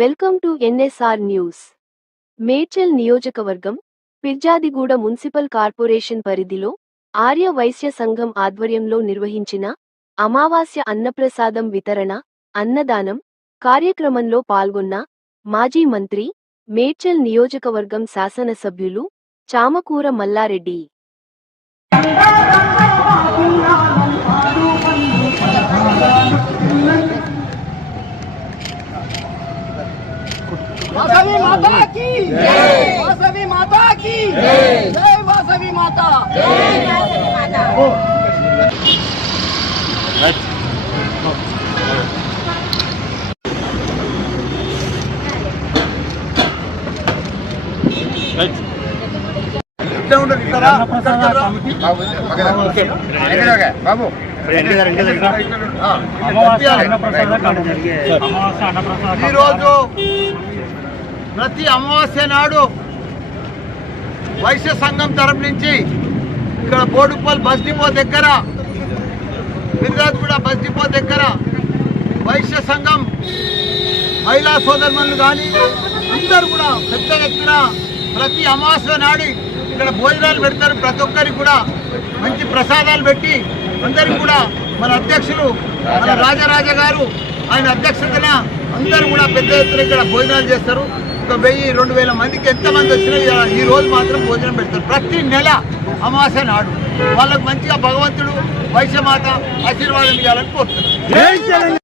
Welcome to NSR news. Medchal నియోజకవర్గం Peerzadiguda municipal corporation పరిధిలో ఆర్య వైశ్య సంఘం ఆధ్వర్యంలో నిర్వహించిన అమావాస్య అన్నప్రసాదం వితరణ అన్నదానం కార్యక్రమంలో పాల్గొన్న మాజీ మంత్రి మేడ్చల్ నియోజకవర్గం శాసనసభ్యులు చామకూర మల్లారెడ్డి. వాసవి మాతాకి వాసవి మాతాకి జై వాసవి మాత బాబు ఈరోజు ప్రతి అమావాస్య నాడు వైశ్య సంఘం తరపు నుంచి ఇక్కడ బోడుపల్ బస్ డిపో దగ్గర మిర్జాద్గూడ బస్ డిపో దగ్గర వైశ్య సంఘం మహిళా సోదరులు కానీ అందరూ కూడా పెద్ద ఎత్తున ప్రతి అమావాస్య నాడు ఇక్కడ భోజనాలు పెడతారు. ప్రతి ఒక్కరికి కూడా మంచి ప్రసాదాలు పెట్టి అందరికి కూడా మన అధ్యక్షులు మన రాజరాజ గారు ఆయన అధ్యక్షతన అందరూ కూడా పెద్ద ఎత్తున ఇక్కడ భోజనాలు చేస్తారు. ఒక వెయ్యి రెండు వేల మందికి ఎంతమంది వచ్చినా ఈ రోజు మాత్రం భోజనం పెడతారు. ప్రతి నెల అమావాస్య నాడు. వాళ్ళకు మంచిగా భగవంతుడు వైశ్యమాత ఆశీర్వాదం ఇవ్వాలని కోరుతున్నారు